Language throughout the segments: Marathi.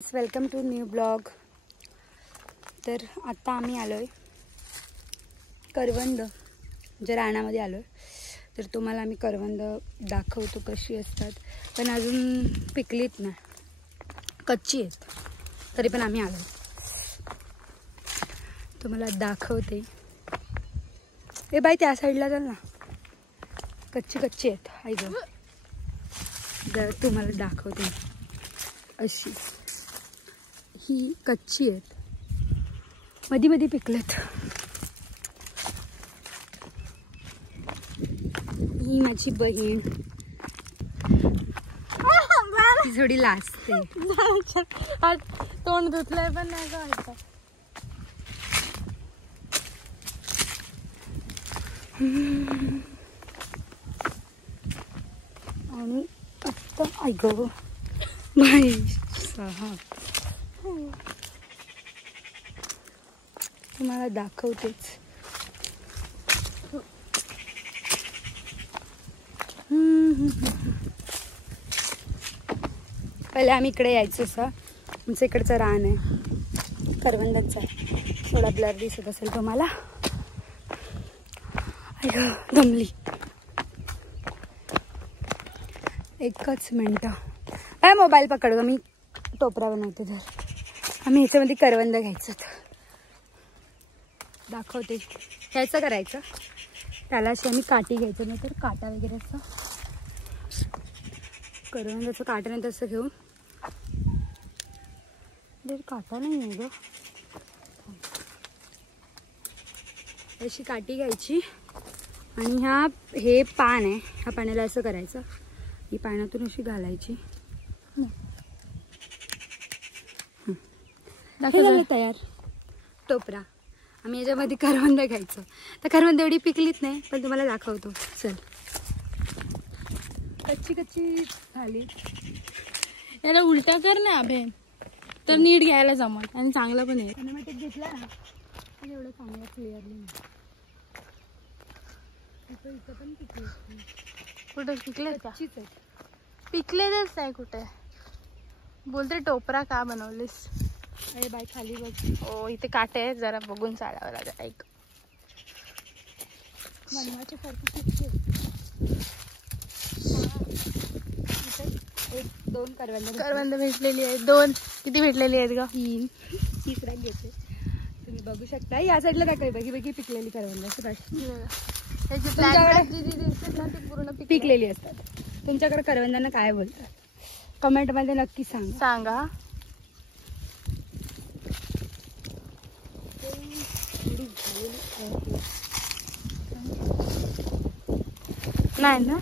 Welcome to new blog. तर आता आम्ही आलो आहे करवंद जे रानामध्ये आलो आहे. तर तुम्हाला आम्ही करवंद दाखवतो कशी असतात, पण अजून पिकलीत ना, कच्ची आहेत. तरी पण आम्ही आलो तुम्हाला दाखवते. ए बाई त्या साईडला चल ना, कच्ची कच्ची आहेत. आई गं, जर तुम्हाला दाखवते. अशी ही कच्ची आहेत, मधी मधी पिकलेत. ही माझी बहीण, ती थोडी लाजते. तोंड धुतलंय पण नाही का वाटतं. आणि आता ऐक बाई सहा तुम्हाला दाखवतेच. पहिले आम्ही इकडे यायचो सा. आमचं इकडचं रान आहे करवंदाचा. थोडा ब्लर दिसत असेल तुम्हाला. अय्यो दमली. एकच मिनटं. काय मोबाईल पकड ग, मी टोपरा बनवते. तर आम्ही ह्याच्यामध्ये करवंद घ्यायचं दाखवते. ह्याचं करायचं, त्याला अशी आम्ही काठी घ्यायचं, नाही तर काटा वगैरे असं करवंदाचं काटा नाही तसं घेऊन. जर काटा नाही आहे ग, अशी काठी घ्यायची. आणि हे पान आहे, ह्या पाण्याला असं करायचं. ही पाण्यातून अशी घालायची. झालं तयार टोपरा. आम्ही याच्यामध्ये करवंद घ्यायचो. तर करवंद एवढी पिकलीत नाही, पण तुम्हाला दाखवतो. चल, कच्ची कच्ची झाली. याला उलटा कर ना अभे, तर नीट घ्यायला जमल आणि चांगलं पण आहे. आणि मग ते घेतला ना, एवढं चांगलं क्लिअरली. इथं पण पिकले. कुठे पिकले का? कच्चीच आहे. पिकलेलंच नाही कुठे. बोलते टोपरा का बनवलीस? अरे बाई खाली बघ. हो, इथे काटे आहेत, जरा बघून चालावं लागेल. ऐक, मनवाच्या सारखी एक दोन करवंद भेटलेली आहेत. दोन किती भेटलेली आहेत ग? 3. तिसरा घेते. तुम्ही बघू शकता. या साईडला दाखव बघी बघी पिकलेली करवंद पिकलेली असतात. तुमच्याकडे करवंदांना काय बोलतात कमेंट मध्ये नक्की सांगा. नाही ना.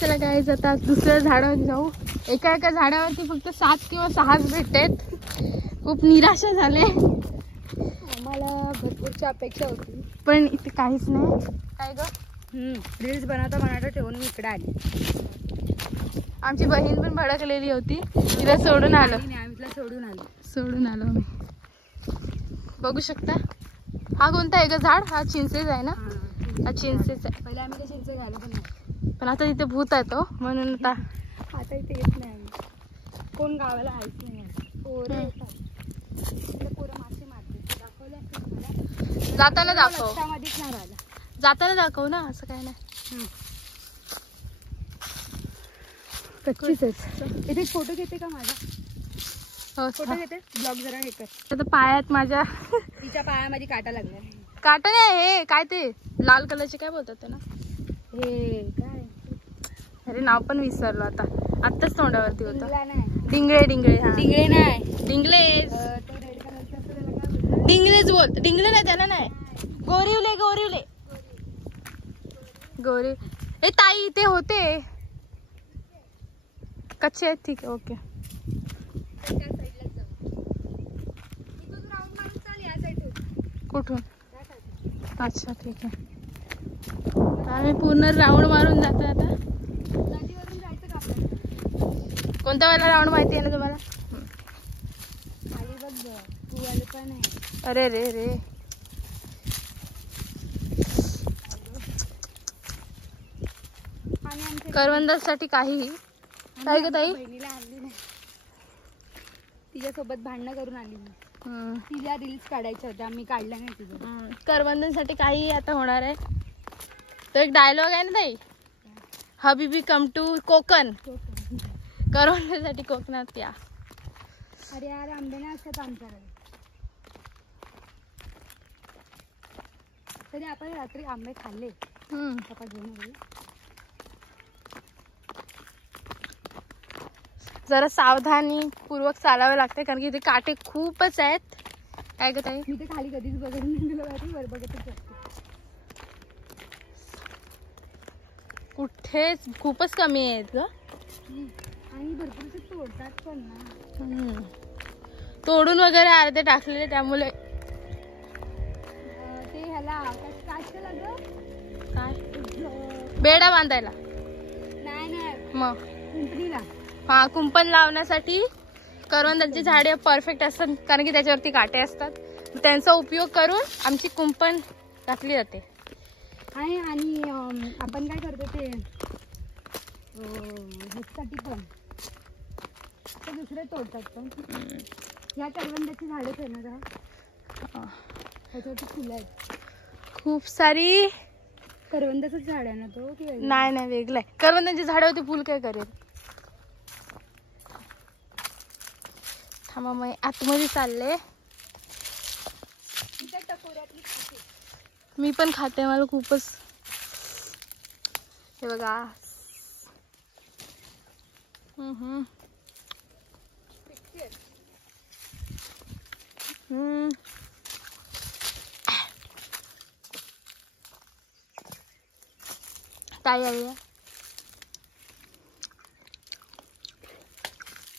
चला गाईज, आता दुसऱ्या झाडावर जाऊ. एका एका झाडावरती फक्त 7 किंवा 6 भेटतात. खूप निराशा झाले. आम्हाला भरपूरची अपेक्षा होती, पण इथे काहीच नाही. काय ग? रील्स बनवता ठेवून मी इकडे आली. आमची बहीण पण भडकलेली होती, तिला सोडून आलो. आम्ही सोडून आलो मी. बघू शकता. हा कोणता आहे ग झाड? हा चिंचेच आहे ना. हा चिंचेच आहे. पहिले आम्ही चिंच घालू पण आता तिथे भूत आहे तो, म्हणून आता इथे येत नाही आम्ही. कोण गावाला आहेच नाही. पोरं येतात, पोरं मासे मारते. दाखवले असते तुम्हाला. जाताना दाखव. त्यामध्येच नाही राहिला. जाताना दाखव ना, असं काय नाही. कच्चीच आहेत. इथे फोटो घेते का माझा? फोटो घेते. ब्लॉग जरा हे कर. आता पायात माझ्या तिच्या पायामध्ये काटा लागला. काटा नाही, हे काय ते लाल कलरचे काय बोलतात त्याला? हे काय, अरे नाव पण विसरलो आता. आत्ताच तोंडावरती होतं. डिंगळे. हा, डिंगळे नाही, डिंगलेज. डिंगलेज बोल. डिंगले नाही, त्याला नाही. गोरिवले. ए ताई, इथे होते कच्चे आहेत. ठीक आहे, ओके. कुठून? अच्छा, ठीक आहे. आम्ही पूर्ण राऊंड मारून जातो आता. नदीवरून जायचं का आपल्याला? कोणता वाला राऊंड माहिती आहे ना तुम्हाला? खाली बघ, तू पण आहे. अरे रे. करवंदासाठी काहीही काय ग ताई? बहिणीला आणली नाही, तिच्यासोबत भांडणं करून आली मी. तिला रील्स काढायच्या होत्या, मी काढल्या नाही तिचं. करवंदांसाठी काही आता होणार आहे. तो एक डायलॉग आहे ना ताई, हबीबी कम टू कोकण. करवंदांसाठी कोकणात या. अरे यार आंबे नाही असतात आमच्याकडे. तरी आपण रात्री आंबे खाल्ले. जरा सावधानी पूर्वक चालावं लागते, कारण की इथे काटे खूपच आहेत. काय ग ताई? मी तर खाली कधीच बघत नाही, वर बघतच असते. कुठेच खूपच कमी आहेत ग. आणि भरपूर तोडतात पण ना. तोडून वगैरे अर्धे टाकलेले, त्यामुळे ते ह्याला काय बेडा बांधायला नाही नाही मग कुंपणीला. हा, कुंपण लावण्यासाठी करवंदाची झाडे परफेक्ट असतात, कारण की त्याच्यावरती काटे असतात. त्यांचा उपयोग करून आमची कुंपण घातली जाते. आणि आपण काय करतो ते ह्याच्यासाठी पण ते दुसरे तोडतात. पण ह्या करवंदाची झाडच आहे ना का, त्याच्यावरती फुलं आहेत खूप सारी. करवंदाचंच झाड आहे ना तो की नाही नाही, वेगळं आहे. करवंदाची झाडावरती फुल काय करेल? थांबा, मग आतमध्ये चालले. मी पण खाते, मला खूपच. हे बघा. ताई आली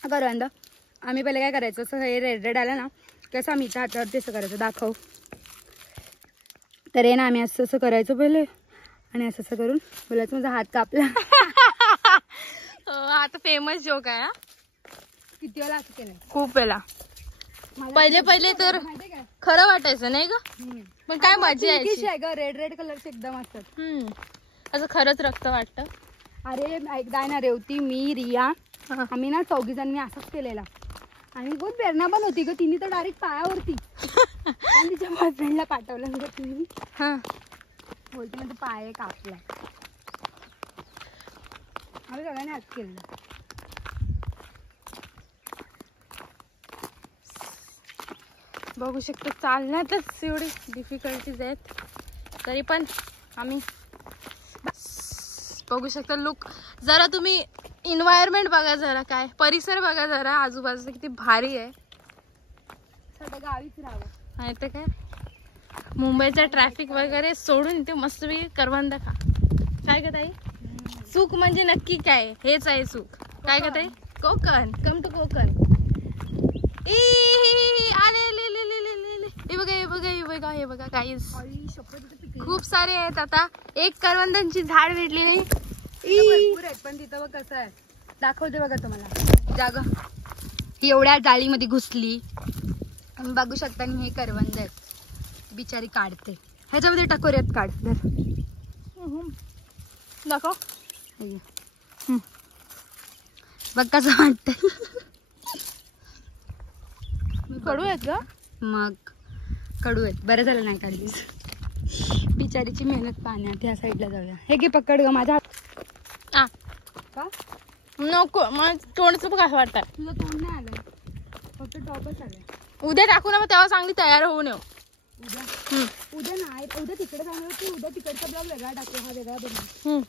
करवंद. आम्ही पहिले काय करायचं, असं हे रेड रेड आलं ना कसं आम्ही इथं हातावरती असं करायचं. दाखव. तर हे ना आम्ही असं असं करायचं पहिले, आणि असं असं करून बोलायचं माझा हात कापला. आता फेमस जोक आहे. किती वेळा असं केलं, खूप वेळा. पहिले पहिले तर खरं वाटायचं नाही ग, पण काय मजा यायची. रेड रेड कलरचे एकदम असतात. असं खरंच रक्त वाटतं. अरे एकदा ना रेवती, मी, रिया, आम्ही ना 4 जणांनी असंच केलेला. आणि खूप प्रेरणा पण होती ग. तिने तर डायरेक्ट पायावरती आणि तिच्या बॉयफ्रेंडला पाठवलं ग तिने. बोलते म्हणजे पाय कापला. आम्ही सगळ्यांनी हात केलं. बघू शकतो, चालण्यातच एवढी डिफिकल्टीज आहेत, तरी पण आम्ही बघू शकता. लुक जरा तुम्ही एन्व्हायरमेंट बघा, जरा काय परिसर बघा, जरा आजूबाजूचा किती भारी आहे. सगळं गावीच राहावं. नाही तर काय, मुंबईचा ट्रॅफिक वगैरे सोडून इथे मस्तपैकी करवंद खा. काय ग ताई? सुख म्हणजे नक्की काय? हेच आहे सुख. काय ग ताई? कोकण. Come to Konkan. हे बघा गाईस, खूप सारे आहेत. आता एक करवंदांची झाड भेटली नाही. भरपूर आहेत, पण तिथं बघ कसं आहे, दाखवते बघा तुम्हाला जागा. ही एवढ्या जाळीमध्ये घुसली. तुम्ही बघू शकता. हे करवंद आहेत, बिचारी काढते. ह्याच्यामध्ये टकोऱ्यात काढ. दाखव. बघ कसं वाटतंय. कडू आहेत का? मग कडू आहेत. बरं झालं नाही काढलीस. बिचारीची मेहनत पाण्यात. ह्या साईडला जाऊया. हे घे पकड ग माझा हात. का नको, मला तोंडचं काय वाटतं. तुझं तोंड नाही आलं, फक्त टॉपच आलं. उद्या टाकू ना, मग तेव्हा चांगली तयार होऊन येऊ. उद्या नाही, उद्या तिकडे जाणार की उद्या तिकडचा ब्लॉग वेगळा टाकू, हा वेगळा बनव.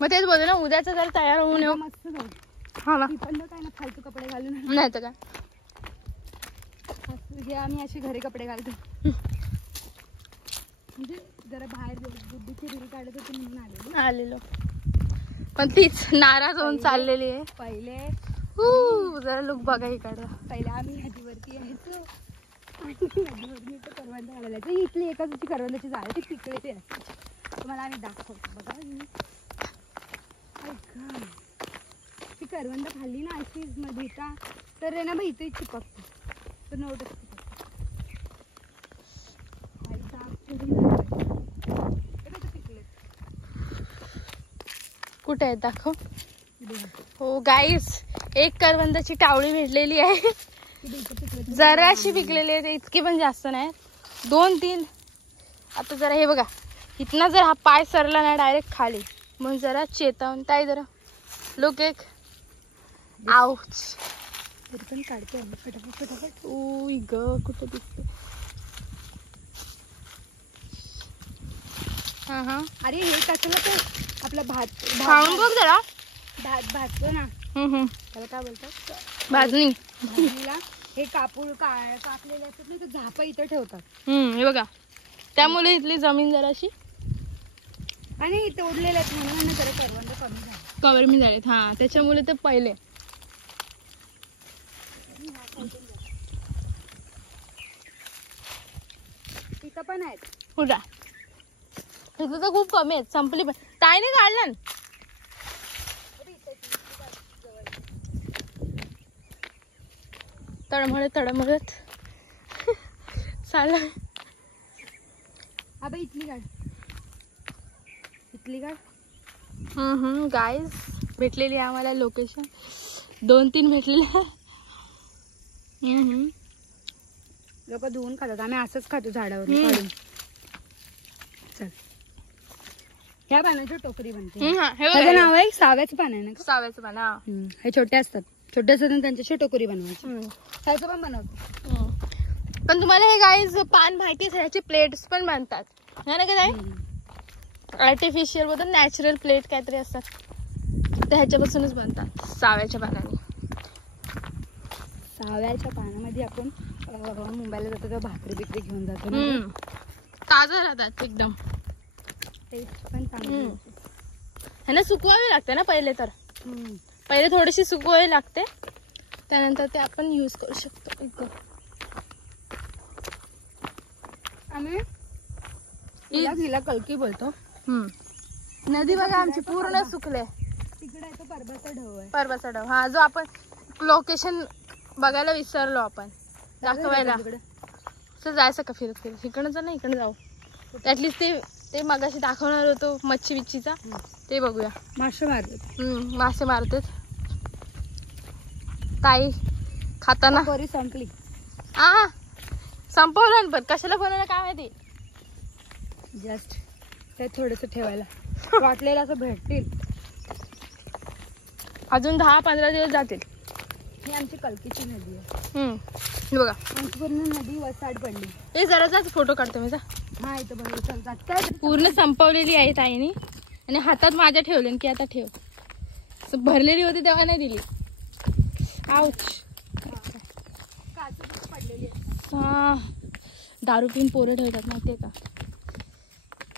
मग तेच बोलतो ना, उद्याचं जर तयार होऊन येऊ. मस्त जाऊ. हा ना, पण काय ना फालतू कपडे घालून नाही तर काय. हे आम्ही असे घरी कपडे घालतो, म्हणजे जरा बाहेर बुद्धीची रील काढत होती म्हणून आलेलो. पण तीच नाराज होऊन चाललेली आहे. पहिले जरा लुक बघा इकडं. पहिले आम्ही नदीवरती यायचो आणि नदीवरती करवंद घालायला जायचो. इथली एकाच करवंदाची झाड ती तिकडेच असते. तुम्हाला आम्ही दाखवतो बघा. ती करवंद खाल्ली ना अशीच मध्ये का, तर आहे ना मग इथे चिपकतो. तर नव्हतं कुठे आहे दाखव. हो सो गाईस एक करवंदाची टावळी भेटलेली आहे. जराशी पिकलेली आहे, इतकी पण जास्त नाही, 2-3. आता जरा हे बघा, इतना जर हा पाय सरला ना डायरेक्ट खाली, मग जरा चेतावून ताई जरा लोक एक आउच पण काढते फटाफट फटाफट. उई ग कुठं दिसते. हा अरे हे कशाला ते आपला भात खाऊन बघ जरा. भाजतो ना, त्याला काय बोलतात, भाजणी. भाजणीला हे कापलेले असतात ना, ते झापा इथं ठेवतात. हे बघा, त्यामुळे इथली जमीन जराशी आणि तोडलेले आहेत म्हणून ना जरा करवंद कमी झाले, कमी झालेत. हा, त्याच्यामुळे ते पहिले. इथं पण आहेत. कुठं इथं तर खूप कमी आहेत, संपली पण. ताईने काढलं ना. तडमडत चाललं. अबे इथली काढ. गाईज भेटलेली आहे आम्हाला लोकेशन, 2-3 भेटलेले आहे. लोक धुवून खातात, आम्ही असंच खातो झाडावरून काढून. चल, ह्या पानाची टोकरी बनते. त्याचं नाव आहे साव्याचं पान आहे ना. साव्याचं पान. हे छोटे असतात त्यांच्याशी टोकरी बनवायची. त्याचं पण बनवतो. पण तुम्हाला हे गाईज पान माहितीच, ह्याचे प्लेट्स पण बनतात है ना. काय आर्टिफिशियल बोलतात, नॅचरल प्लेट काहीतरी असतात, ते ह्याच्यापासूनच बनतात साव्याच्या पानाने. साव्याच्या पानामध्ये आपण मुंबईला जातो तेव्हा भाकरी बिकरी घेऊन जातो. ताजं राहतात एकदम. टेस्ट पण चांगली. ह्यांना सुकवावी लागते ना पहिले. तर पहिले थोडीशी सुकवावी लागते, त्यानंतर ते आपण यूज करू शकतो. आम्ही हिला कलकी बोलतो. नदी बघा आमची पूर्ण सुकले. तिकडे तो परबाचा ढव आहे. परबाचा ढव. हा, जो आपण लोकेशन बघायला विसरलो आपण दाखवायला. तर जायचं का फिरत फिरत, इकडनं जा ना, इकडे जाऊ. ऍटलीस्ट ते मगाशी दाखवणार होतो मच्छी बिच्छीचा, ते बघूया. मासे मारतात. मासे मारतात. ताई खाताना संपली. संपवलं पण कशाला बनवलं काय माहिती. जस्ट ते थोडस ठेवायला वाटलेलं असं भेटतील. अजून 10-15 दिवस जातील. ही आमची कलकीची नदी आहे. बघा आमची पूर्ण नदी वसाड पडली. हे जराचाच फोटो काढतो मी. हा, इथं बघा चलतात काय पूर्ण संपवलेली आहे ताईनी, आणि हातात माझ्या ठेवले की आता ठेव. भरलेली होती तेव्हा नाही दिली. आउच. पडलेली. दारू पिऊन पोरं ठेवतात माहितीये का,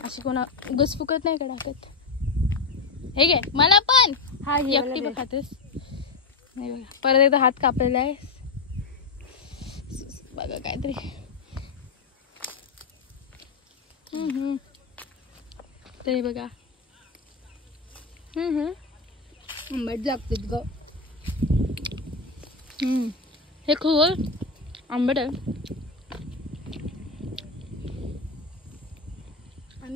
अशी कोणा उगच फुकत नाही का टाकत. हे घे मला पण. हा, एकटी बघ खातेस. नाही बघा, परत एकदा हात कापलेला आहे बघा काहीतरी. तरी बघा आंबट लागतात ग. हे खूप आंबट आहे,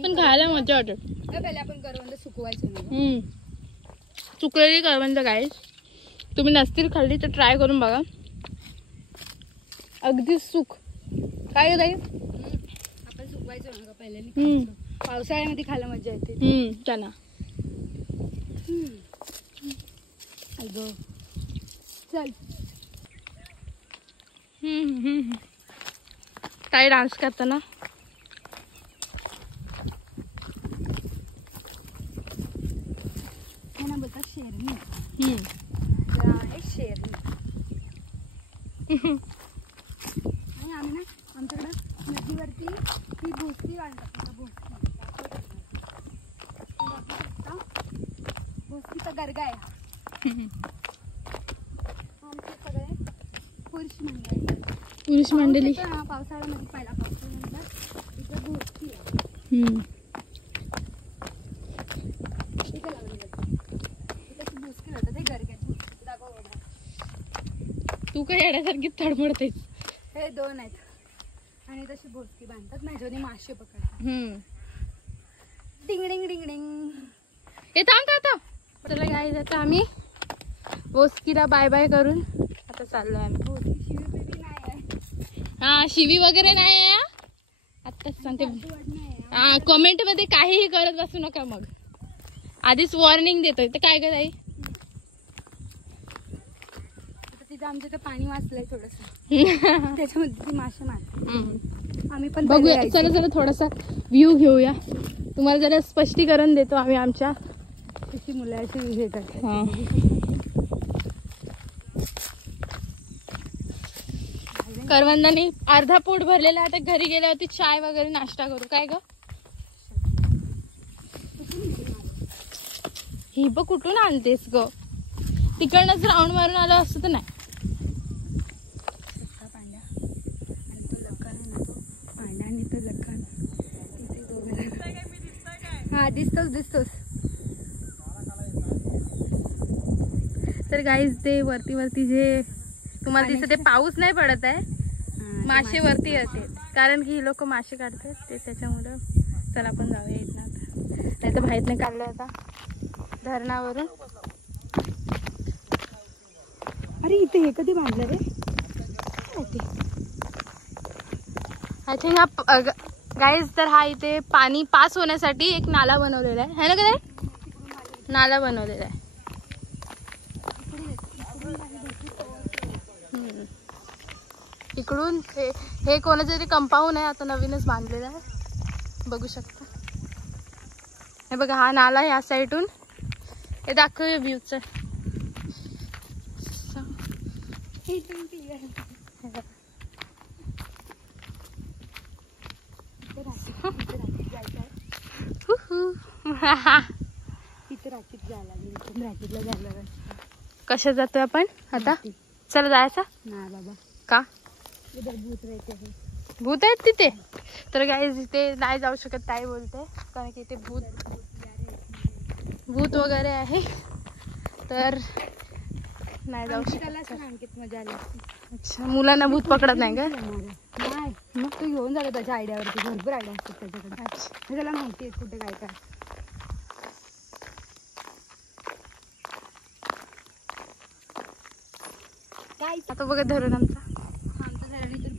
पण खायला मजा वाटते. पहिले आपण करवंद सुकवायचो ना. सुकलेली करवंद गाईस, तुम्ही नसतील खाल्ली तर ट्राय करून बघा. अगदी सुक. काय ताई, आपण सुकवायचो ना पहिले. पावसाळ्यामध्ये खायला मजा येते. त्यांना चल. ताई डान्स करताना बोलतात शेरनी. शेरनी. आणि आम्ही ना आमच्याकडे नदीवरती ती भोसकी बांधतात. भोसकीचा गरगा आहे. आमचे सगळे पुरुष मंडळी पावसाळ्यामध्ये पहिला पावसाळ्यानंतर इकडे भोसकी आहे. तू काय येण्यासारखी तडमडतेस. हे 2 आहेत आणि तशी भोसकी बांधतात. माझ्याने मासे पकडतात. डिंग डिंग डिंग डिंग. हे थांब. चला गाईज, आता आम्ही बोस्कीला बाय बाय करून आता चाललोय आम्ही. हा शिवी वगैरे नाही आहे आत्ताच सांगते. हा कमेंट मध्ये काहीही करत बसू नका मग. आधीच वॉर्निंग देतोय. तर काय ग ताई? तिथं आमच्या तर पाणी वाचलंय थोडस त्याच्यामध्ये ती मासे मारते. आम्ही पण बघूया. चला चला थोडासा व्ह्यू घेऊया. तुम्हाला जरा स्पष्टीकरण देतो आम्ही आमच्या किती मुलाची हे करते. हा करवंदाने अर्धा पोट भरलेला. आता घरी गेल्यावरती चाय वगैरे नाश्ता करू. काय ग ही बघ कुठून आणतेस ग? तिकडनंच राऊंड मारून आलं असतं तर नाही. पांड्या आणि तो लखन आहे ना, तो पांड्या आणि तो लखन तिथे दोघं. हा दिसतोस. तर गाईज ते वरती जे तुम्हाला दिसत ते पाऊस नाही पडत आहे. मासे वरती येते कारण की ही लोक मासे काढतात ते त्याच्यामुळं. चला आपण जाऊया इथं आता. नाही तर बाहेर नाही काढलं आता धरणावरून. अरे इथे हे कधी बांधलं रे? आय थिंक हा गाईज तर हा इथे पाणी पास होण्यासाठी एक नाला बनवलेला आहे ना का? नाला बनवलेला आहे. इकडून हे कोणाचं तरी कंपाऊंड आहे आता नवीनच बांधलेलं आहे. बघू शकता. हे बघा हा नाला या साईडून. हे दाखवूया व्ह्यूच. कशा जातोय आपण आता? चला जायचा ना बाबा. का? भूत रहते हैं. भूत आहेत तिथे? तर गाईज तिथे नाही जाऊ शकत ताई बोलते कारण की इथे भूत वगैरे आहे तर नाही जाऊ शकत. अंकित मजा आली. अच्छा मुलांना भूत पकडत नाही का? नाही मग तू घेऊन जातो त्याच्या आयडियावरती. भरपूर आयडिया असतात त्याच्याकडे. अच्छा त्याला माहिती आहे कुठे काय काय. आता बघा धरून आमचा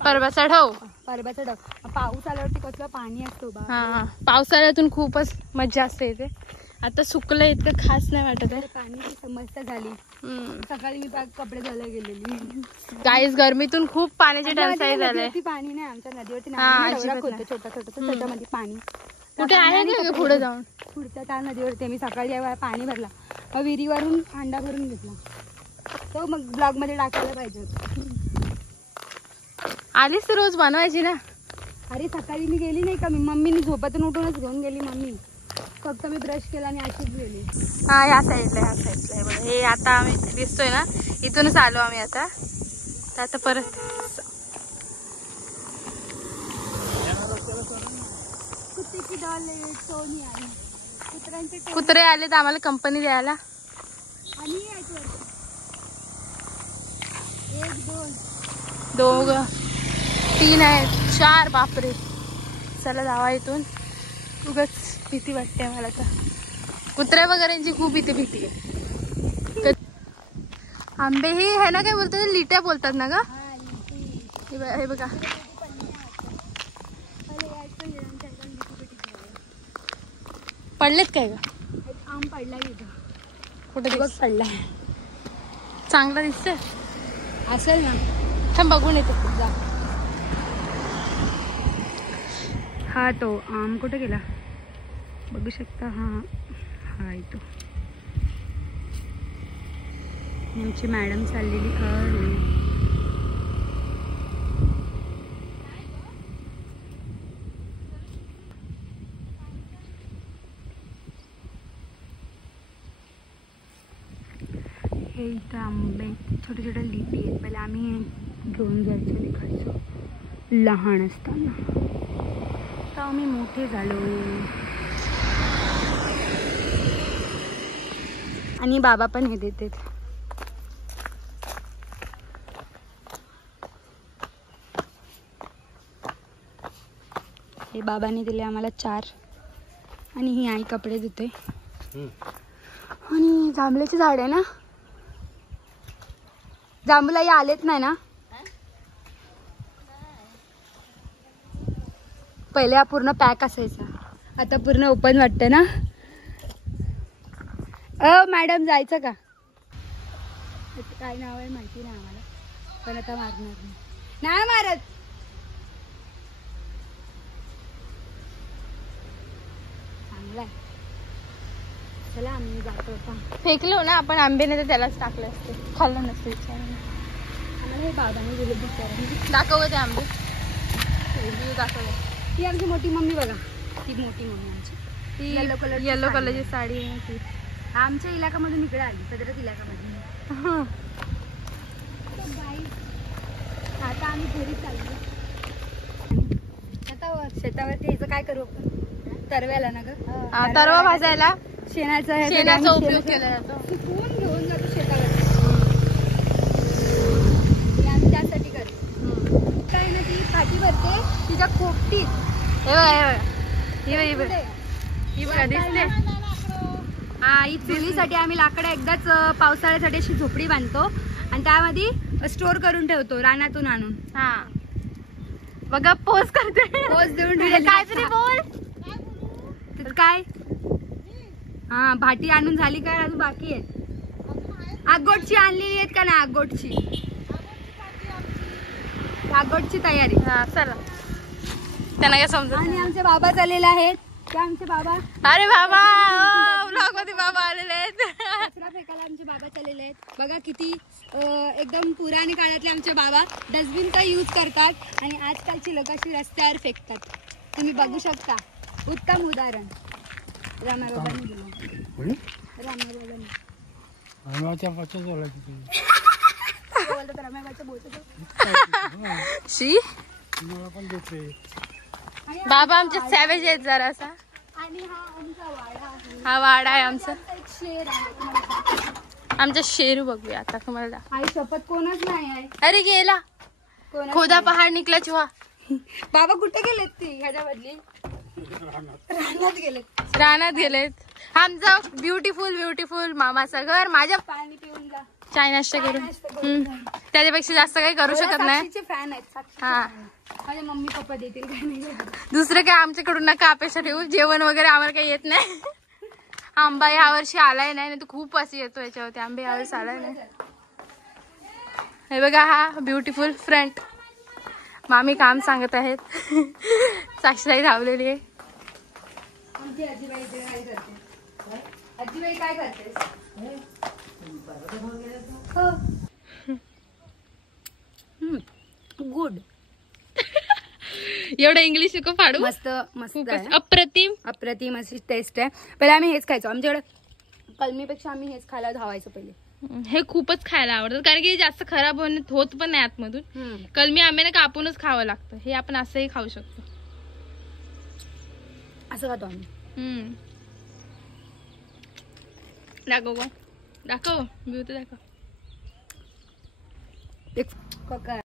परवा चढव. परबाचा डब पाऊस आल्यावरती कसलं पाणी असतो बा. हा पावसाळ्यातून खूपच मजा असते इथे. आता सुकलं इतकं खास नाही वाटत आहे. पाण्याची समस्या झाली. सकाळी मी कपडे धुवायला गेलेली. गाईस गरमीतून खूप पाण्याची टंचाई झाली. पाणी नाही आमच्या नदीवरती छोटा त्याच्यामध्ये पाणी कुठे आहे का पुढे जाऊन? पुढच्या त्या नदीवरती आम्ही सकाळी पाणी भरला. विहिरीवरून हांडा भरून घेतला. तो मग ब्लॉग मध्ये टाकायला पाहिजे होतं. आलीस तर रोज बनवायची ना. अरे सकाळी मी गेली नाही का? मी मम्मीने झोपातून उठूनच घेऊन गेली मम्मी. फक्त मी ब्रश केला आणि अशीच गेली. हा या साईडला बघा. हे आता आम्ही दिसतोय ना इथूनच आलो आम्ही आता. तर आता परत कुत्र्याची डॉल सोनी आली. कुत्रे आले तर आम्हाला कंपनी द्यायला. आणि 1 2 2 3 आहेत 4 बापरे. चला जावा इथून. उगाच भीती वाटते मला तर. कुत्र्या वगैरेची खूप इथे भीती आहे. आंबे ही है ना काय बोलतात? लिट्या बोलतात ना ग? हे बघा पडलेत काय ग? आंब पडलाय इथं. कुठे बघ पडलाय. चांगला दिसतंय असेल ना. थांब बघून येते. जा. हा तो आम कुठे गेला बघू शकता. हा येतो. आमची मॅडम चाललेली. हे इथं आंबे छोटे छोटे लिपी आहेत. पहिले आम्ही घेऊन जायचो लिखायचो लहान असताना. तर आम्ही मोठे झालो. आणि बाबा पण हे देतात. हे बाबांनी दिले आम्हाला 4. आणि ही आई कपडे देते. आणि जांभळाची झाड आहे ना. जांभूला या आलेत नाही ना. पहिले हा पूर्ण पॅक असायचा, आता पूर्ण ओपन वाटतं ना. मॅडम जायचं का? काय नाव आहे माहिती नाही आम्हाला, पण आता मारणार नाही मारत. चांगला आहे. चला आम्ही जातो आता. फेकलो ना आपण आंबे, नाही तर त्यालाच टाकले असते, खाल्लं नसते. आम्हाला हे बाबांनी दिले बिचारा. दाखव ते आंबे, दाखव. ती आमची मोठी मम्मी बघा, ती मोठी मम्मी आमची, ती येलो कलरची साडी आहे ती. आमच्या इलाकामधून इकडे आली, सदरच इलाकामधून. आता आम्ही घरी चाललो. आता शेतावरती यायचं काय करू आपण? तरव्याला ना ग, तरवा भाजायला शेणाचा उपयोग केला जातो. सुकवून घेऊन जातो शेतावरती. आम्ही त्यासाठी करतो. काय ना ती फाटी भरते तिच्या खोपटीत. ही बघा दिसते. हा, ही चुलीसाठी आम्ही लाकडं एकदाच पावसाळ्यासाठी अशी झोपडी बांधतो आणि त्यामध्ये स्टोर करून ठेवतो रानातून आणून. हा बघा पोज करते, पोज देऊन काहीतरी बोल. काय? हा, भाटी आणून झाली काय? अजून बाकी आहे. आगोटची आणलेली आहेत का ना? आगोटची तयारी. हा चला, त्यांना काय समजत. आणि आमचे बाबा चाललेले आहेत. ते आमचे बाबा, अरे बाबा ब्लॉग मध्ये बाबा आलेले आहेत. कचरा फेकायला आमचे बाबा चाललेले आहेत. बघा किती एकदम पुराणे काळातले आमचे बाबा डस्टबिनचा यूज करतात आणि आजकालची लोक अशी रस्त्यावर फेकतात. तुम्ही बघू शकता. उत्तम उदाहरण रामाबाबांनी दिलं. रामाबाबांनी बाबा आमचे सॅवेज आहेत जरासा. आणि हा आमचा वाडा आहे. हा वाडा आहे आमचा. एक शेर आहे. आमचा शेरू बघूया आता तुम्हाला. आई शपथ कोणच नाही आहे. अरे गेला, कोणच खोदा नाही. पहाड निकला चुहा. बाबा कुठे गेलेत? ती ह्याच्या बदली रानात गेलेत. रानात गेलेत. आमचं ब्युटिफुल मामाचं घर. माझ्या पाणी पिऊन जा. चाय नाश्ता करून त्याच्यापेक्षा जास्त काही करू शकत नाही. फॅन आहेत. हा, माझ्या मम्मी पप्पा देतील काय नाही. दुसरं काय आमच्याकडून नका अपेक्षा ठेवू. जेवण वगैरे आम्हाला काही येत नाही. आंबा या वर्षी आलाय नाही, तर खूप असं येतो याच्यावरती. आंबे यावेळेस आलाय नाही. हे बघा हा ब्युटिफुल फ्रंट. मामी काम सांगत आहेत. साक्षीताई धावलेली आहे. आमची आजीबाई काय करते? आजीबाई काय करते? गुड. एवढं इंग्लिश शिकू फाडू. मस्त मस्त आहे. अप्रतिम अशी टेस्ट आहे. पहिले आम्ही हेच खायचो. आमच्याकडे कलमीपेक्षा आम्ही हेच खायला धावायचो पहिले. हे खूपच खायला आवडतं, कारण की जास्त खराब होत पण नाही आतमधून. कलमी आंब्याने कापूनच खावं लागतं. हे आपण असंही खाऊ शकतो. असं खातो आम्ही. दाखव ब्युटी दाखव.